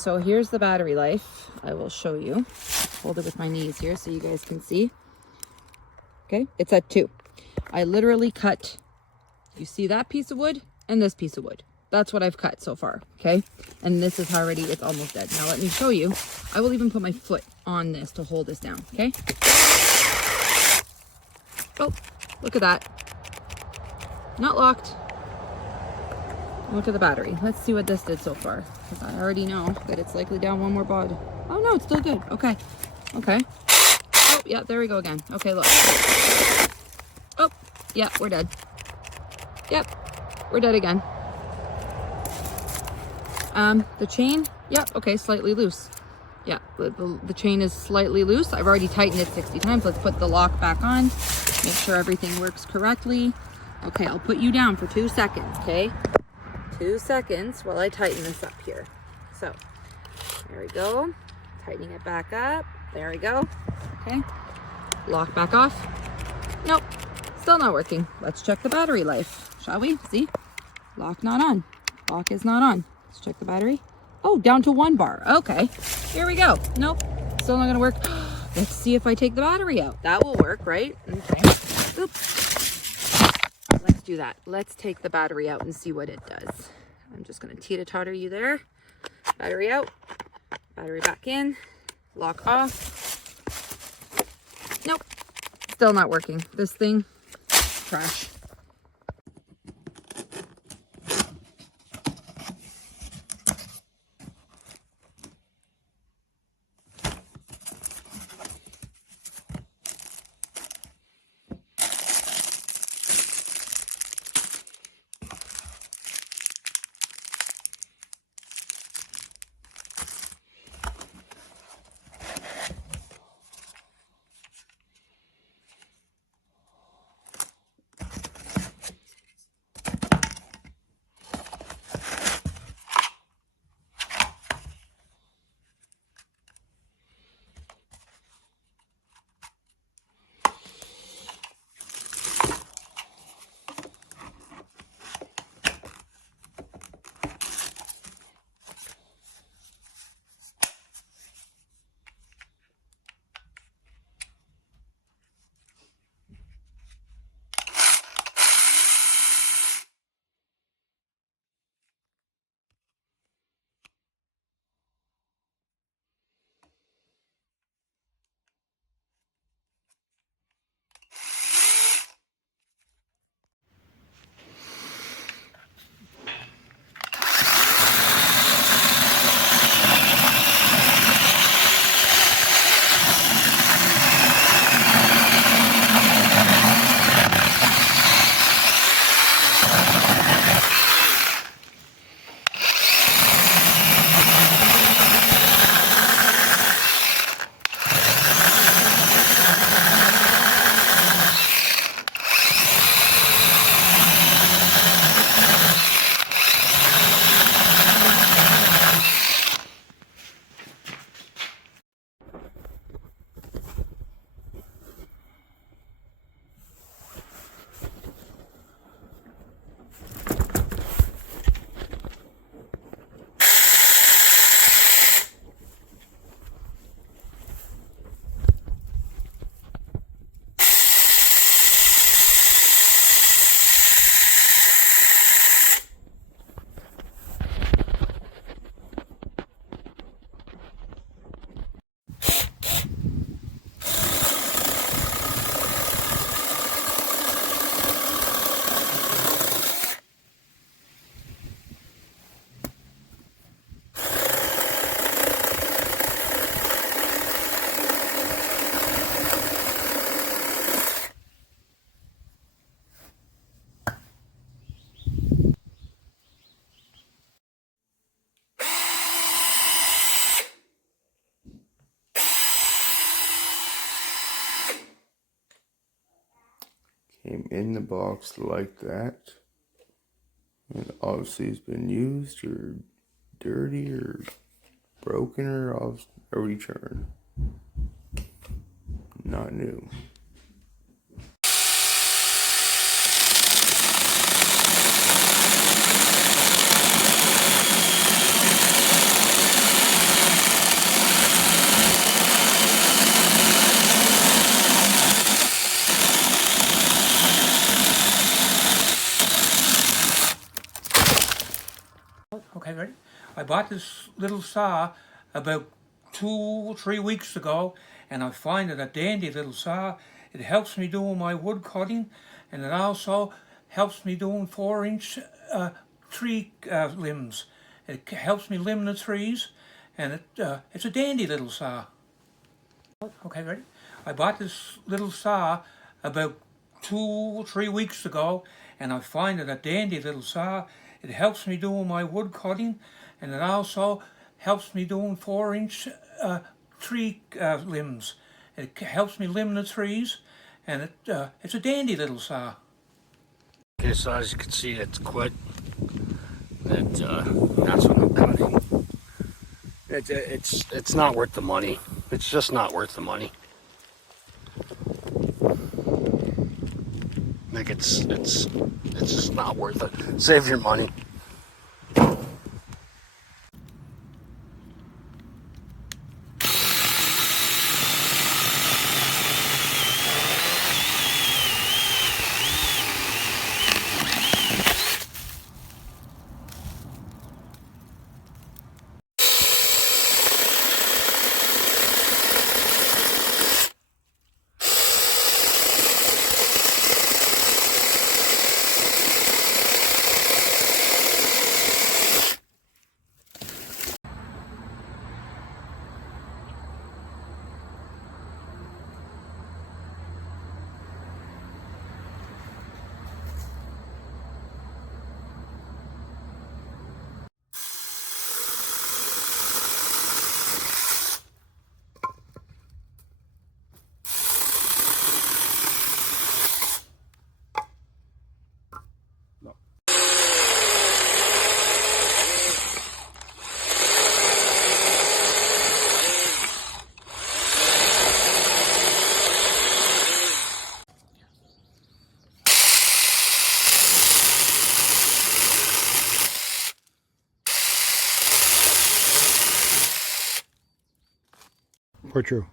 so here's the battery life. I will show you. Hold it with my knees here so you guys can see. Okay, it's at 2. I literally cut, you see that piece of wood and this piece of wood. That's what I've cut so far, okay? And this is already, it's almost dead. Now let me show you. I will even put my foot on this to hold this down, okay? Oh, look at that. Not locked. Look at the battery. Let's see what this did so far, because I already know that it's likely down one more bod. Oh no, it's still good. Okay. Okay. Oh, yeah, there we go again. Okay, look. Oh, yeah, we're dead. Yep, we're dead again. The chain, yep, okay, slightly loose. Yeah, the chain is slightly loose. I've already tightened it 60 times. Let's put the lock back on. Make sure everything works correctly. Okay, I'll put you down for 2 seconds, okay? 2 seconds while I tighten this up here. So, there we go. Tightening it back up. There we go. Okay. Lock back off. Nope, still not working. Let's check the battery life, shall we? See? Lock not on. Lock is not on. Let's check the battery. Oh, down to 1 bar. Okay, here we go. Nope, still not gonna work. Let's see if I take the battery out. That will work, right? Okay. Oops. Let's do that. Let's take the battery out and see what it does. I'm just gonna teeter-totter you there. Battery out. Battery back in. Lock off. Nope, still not working. This thing, trash. Came in the box like that. And obviously it's been used or dirty or broken or a return. Not new. I bought this little saw about 2-3 weeks ago, and I find it a dandy little saw. It helps me doing my wood cutting, and it also helps me doing 4-inch tree limbs. It helps me limb the trees, and it's a dandy little saw. Okay, ready? I bought this little saw about 2-3 weeks ago, and I find it a dandy little saw. It helps me doing my wood cutting, and it also helps me doing 4-inch tree limbs. It helps me limb the trees, and it's a dandy little saw. Okay, so as you can see, it's quit. That's what I'm cutting. It's not worth the money. It's just not worth the money. Like it's just not worth it. Save your money. For true.